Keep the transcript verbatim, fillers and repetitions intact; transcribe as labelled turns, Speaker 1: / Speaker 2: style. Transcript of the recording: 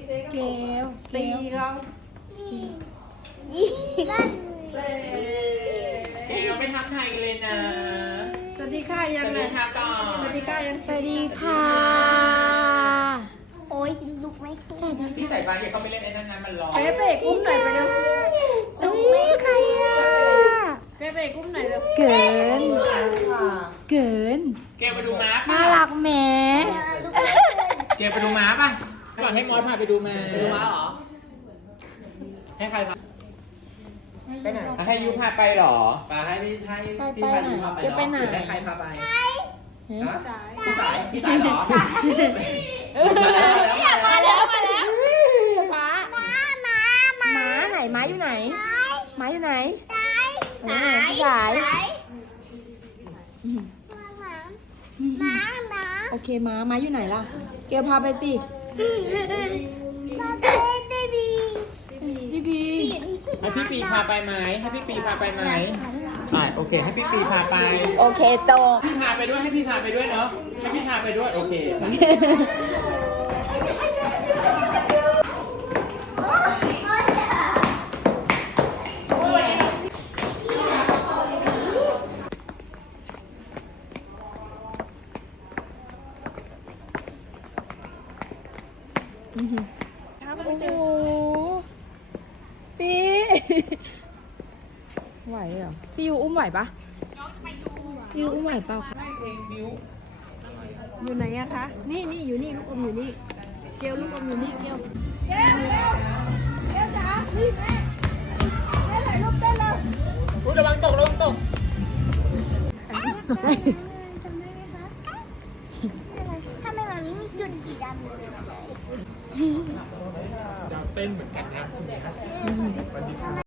Speaker 1: เกลเก
Speaker 2: ตี
Speaker 1: ล
Speaker 2: เขา
Speaker 3: ยี่ลั่น
Speaker 4: เกลไม่ทักทายกันเลยนะ
Speaker 2: สวัสดีค่ะ
Speaker 4: ส
Speaker 2: ยัง
Speaker 4: วัส
Speaker 2: ไง
Speaker 4: ดีค่ะก่อน
Speaker 2: สวัสดีค่ะยัง
Speaker 1: สวัสดีค่ะ
Speaker 3: โอ้ยลุกไม่ขึ้น
Speaker 1: สวัสดี
Speaker 4: พี่สายฟ้าเนี่ยเขาไม่เล่นไอ้นั่นนะมันร้อน
Speaker 2: เป๊ะเป๊ะกุ้มหน่อยไปเร็ว
Speaker 1: ลุกไม่ใครอ่ะ
Speaker 2: เป๊ะเป๊ะกุ้มหน่อยเร็ว
Speaker 1: เกิน เกิน
Speaker 4: เกลไปดูม้า
Speaker 1: น่า
Speaker 4: ป่ะ
Speaker 1: รักแหม
Speaker 3: ลุกไม่ขึ้น
Speaker 4: เกลไปดูม้าป่ะก่อนให้มอสพาไปดูม้าไปดูม้าเหรอให้ใครพา
Speaker 1: ไปไหน
Speaker 4: ให้ยูพาไปเหรอ
Speaker 5: ปาให้พี่ให้
Speaker 1: ไป
Speaker 5: พี่
Speaker 1: ไป
Speaker 5: พา
Speaker 1: ไหน
Speaker 5: ยูพาไป
Speaker 1: จะไปไหน
Speaker 5: รือให้ใครพาไปฮะพี่สายพี่สายเหรอ
Speaker 1: มาแล้วมาแล้วเดี๋ยวป้าม้าม้าม้าไหนม้าอยู่ไหนม้าอยู่ไหน
Speaker 3: สาย
Speaker 1: สาย
Speaker 3: ม้าม้า
Speaker 1: โอเคม้าม้าอยู่ไหนล่ะ เกลพาไปสิ
Speaker 3: มาเป็นเบบี
Speaker 1: พี่พี
Speaker 4: ให้พี่ปีพาไปไหมให้พี่ปีพาไปไหมไปโอเค ให้พี่ปีพาไป
Speaker 1: โอเคโต
Speaker 4: พี่พาไปด้วยให้พี่พาไปด้วยเนาะให้พี่พาไปด้วยโอเค
Speaker 1: โอ้โหปีไหวเหรอพี่ยูอุ้มไหวปะพี่ยูอุ้มไหวเปล่าคะ
Speaker 2: อยู่ไหนอะคะ นี่นี่อยู่นี่ลูกอมอยู่นี่เจียวลูกอมอยู่นี่เกียวเกียวเกียวเกียวจ๋าพี่แม่แม่ถ่ายรูปเต้นเลย
Speaker 1: อุ๊ยระวังตกระวังตก
Speaker 3: จำได้ไหมคะทำไมมันมีจุดสีดำอยู่เลย
Speaker 4: จะเต้นเหมือนกันนะคุณนะ